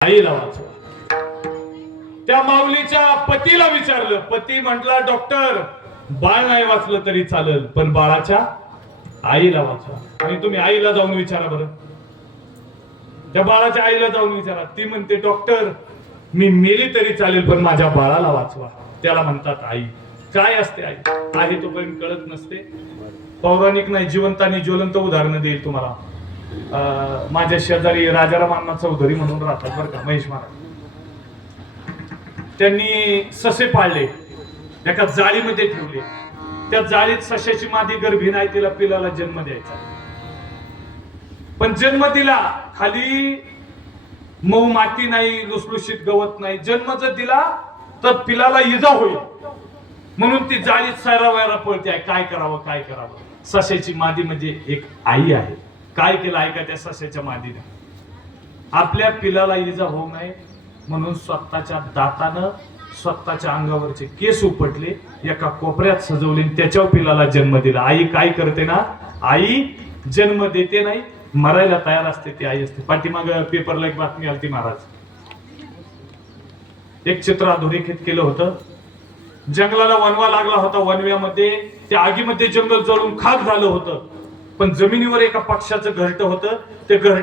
आईला वाचवा. त्या माऊलीच्या पतीला विचारलं. पती म्हटला, डॉक्टर बाळ नाही वाचलं तरी चालेल, पण बाळाच्या आईला वाचवा. आणि तुम्ही आईला जाऊन विचारा बरं, त्या बाळाच्या आईला जाऊन विचारा. ती म्हणते, डॉक्टर मी मेली तरी चालेल, पण माझ्या बाळाला वाचवा. त्याला म्हणतात आई. काय असते आई? आहे तोपर्यंत कळत नसते. पौराणिक नाही, जिवंत आणि ज्वलंत उदाहरणं देईल तुम्हाला. माझ्या शेजारी राजाराम अण्णा चौधरी म्हणून राहतात बरं का, महेश महाराज. त्यांनी ससे पाळले, एका जाळीमध्ये ठेवले. त्या जाळीत सश्याची मादी गर्भी नाही, तिला पिलाला जन्म द्यायचा. पण जन्म दिला, खाली मऊ माती नाही, लुसलुशीत गवत नाही. जन्म जर दिला तर पिलाला इजा होईल, म्हणून ती जाळीत सायरावायरा पळते. काय करावं काय करावं. सश्याची मादी म्हणजे एक आई आहे. काय केलं ऐका त्या सश्याच्या मादीने? आपल्या पिलाला इजा होऊ नये म्हणून स्वतःच्या दातानं स्वतःच्या अंगावरचे केस उपटले, एका कोपऱ्यात सजवले, त्याच्यावर पिलाला जन्म दिला. आई काय करते ना, आई जन्म देते नाही, मरायला तयार असते, ती आई असते. पाठीमाग पेपरला एक बातमी आली, महाराज एक चित्र अधोरेखित केलं होतं. जंगलाला वनवा लागला होता. वनव्यामध्ये त्या आगीमध्ये जंगल जळून खाक झालं होतं, पण जमिनीवर एका पक्षाचं घरटं होतं. ते घरटं